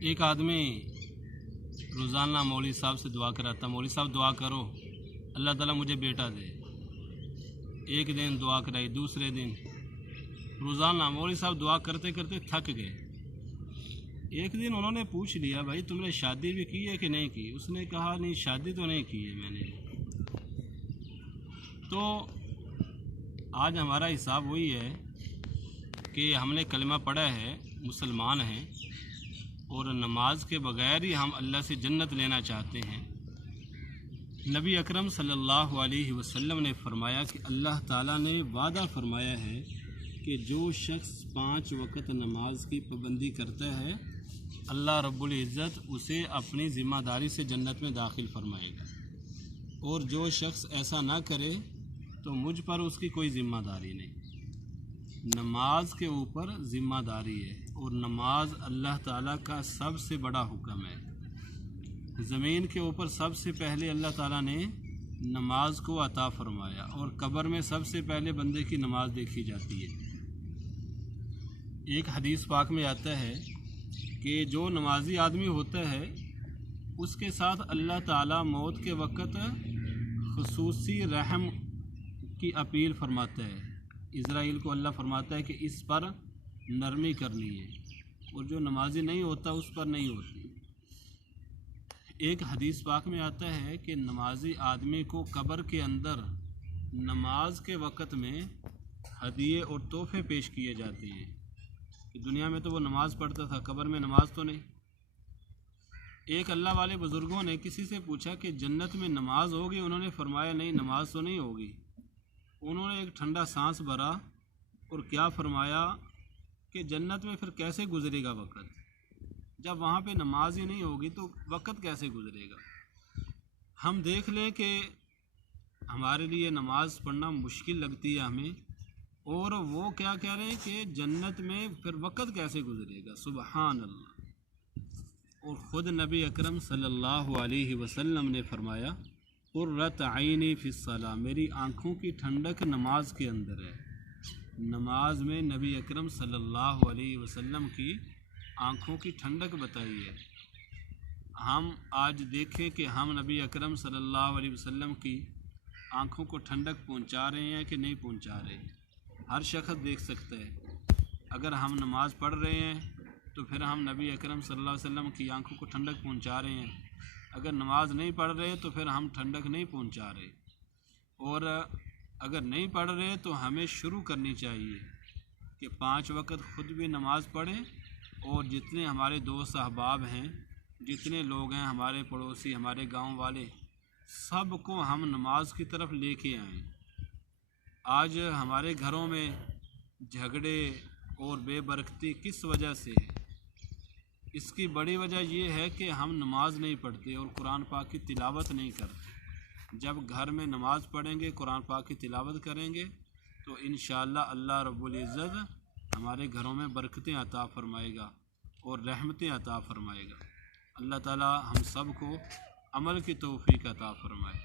ایک آدمی روزانہ مولوی صاحب سے دعا کراتا، مولوی صاحب دعا کرو اللہ تعالیٰ مجھے بیٹا دے۔ ایک دن دعا کرائی، دوسرے دن، روزانہ مولوی صاحب دعا کرتے کرتے تھک گئے۔ ایک دن انہوں نے پوچھ لیا، بھائی تم نے شادی بھی کی ہے کہ نہیں کی؟ اس نے کہا نہیں شادی تو نہیں کی ہے میں نے۔ تو آج ہمارا حساب وہی ہے کہ ہم نے کلمہ پڑھا ہے، مسلمان ہیں، اور نماز کے بغیر ہی ہم اللہ سے جنت لینا چاہتے ہیں۔ نبی اکرم صلی اللہ علیہ وسلم نے فرمایا کہ اللہ تعالیٰ نے وعدہ فرمایا ہے کہ جو شخص 5 وقت نماز کی پابندی کرتا ہے اللہ رب العزت اسے اپنی ذمہ داری سے جنت میں داخل فرمائے گا، اور جو شخص ایسا نہ کرے تو مجھ پر اس کی کوئی ذمہ داری نہیں۔ نماز کے اوپر ذمہ داری ہے، اور نماز اللہ تعالیٰ کا سب سے بڑا حکم ہے۔ زمین کے اوپر سب سے پہلے اللہ تعالیٰ نے نماز کو عطا فرمایا، اور قبر میں سب سے پہلے بندے کی نماز دیکھی جاتی ہے۔ ایک حدیث پاک میں آتا ہے کہ جو نمازی آدمی ہوتا ہے اس کے ساتھ اللہ تعالیٰ موت کے وقت خصوصی رحم کی اپیل فرماتا ہے۔ اسرائیل کو اللہ فرماتا ہے کہ اس پر نرمی کرنی ہے، اور جو نمازی نہیں ہوتا اس پر نہیں ہوتی۔ ایک حدیث پاک میں آتا ہے کہ نمازی آدمی کو قبر کے اندر نماز کے وقت میں ہدیے اور تحفے پیش کیے جاتے ہیں، کہ دنیا میں تو وہ نماز پڑھتا تھا، قبر میں نماز تو نہیں۔ ایک اللہ والے بزرگوں نے کسی سے پوچھا کہ جنت میں نماز ہوگی؟ انہوں نے فرمایا نہیں، نماز تو نہیں ہوگی۔ انہوں نے ایک ٹھنڈا سانس بھرا اور کیا فرمایا کہ جنت میں پھر کیسے گزرے گا وقت؟ جب وہاں پہ نماز ہی نہیں ہوگی تو وقت کیسے گزرے گا؟ ہم دیکھ لیں کہ ہمارے لیے نماز پڑھنا مشکل لگتی ہے ہمیں، اور وہ کیا کہہ رہے ہیں کہ جنت میں پھر وقت کیسے گزرے گا؟ سبحان اللہ۔ اور خود نبی اکرم صلی اللہ علیہ وسلم نے فرمایا قرۃ عینی فی الصلاۃ، میری آنکھوں کی ٹھنڈک نماز کے اندر ہے۔ نماز میں نبی اکرم صلی اللہ علیہ وسلم کی آنکھوں کی ٹھنڈک بتائی ہے۔ ہم آج دیکھیں کہ ہم نبی اکرم صلی اللہ علیہ وسلم کی آنکھوں کو ٹھنڈک پہنچا رہے ہیں کہ نہیں پہنچا رہے؟ ہر شخص دیکھ سکتا ہے۔ اگر ہم نماز پڑھ رہے ہیں تو پھر ہم نبی اکرم صلی اللہ علیہ وسلم کی آنکھوں کو ٹھنڈک پہنچا رہے ہیں۔ اگر نماز نہیں پڑھ رہے تو پھر ہم ٹھنڈک نہیں پہنچا رہے۔ اور اگر نہیں پڑھ رہے تو ہمیں شروع کرنی چاہیے کہ 5 وقت خود بھی نماز پڑھیں، اور جتنے ہمارے دوست احباب ہیں، جتنے لوگ ہیں ہمارے پڑوسی، ہمارے گاؤں والے، سب کو ہم نماز کی طرف لے کے آئیں۔ آج ہمارے گھروں میں جھگڑے اور بے برکتی کس وجہ سے ہے؟ اس کی بڑی وجہ یہ ہے کہ ہم نماز نہیں پڑھتے اور قرآن پاک کی تلاوت نہیں کرتے۔ جب گھر میں نماز پڑھیں گے، قرآن پاک کی تلاوت کریں گے تو انشاءاللہ اللہ رب العزت ہمارے گھروں میں برکتیں عطا فرمائے گا اور رحمتیں عطا فرمائے گا۔ اللہ تعالی ہم سب کو عمل کی توفیق عطا فرمائے۔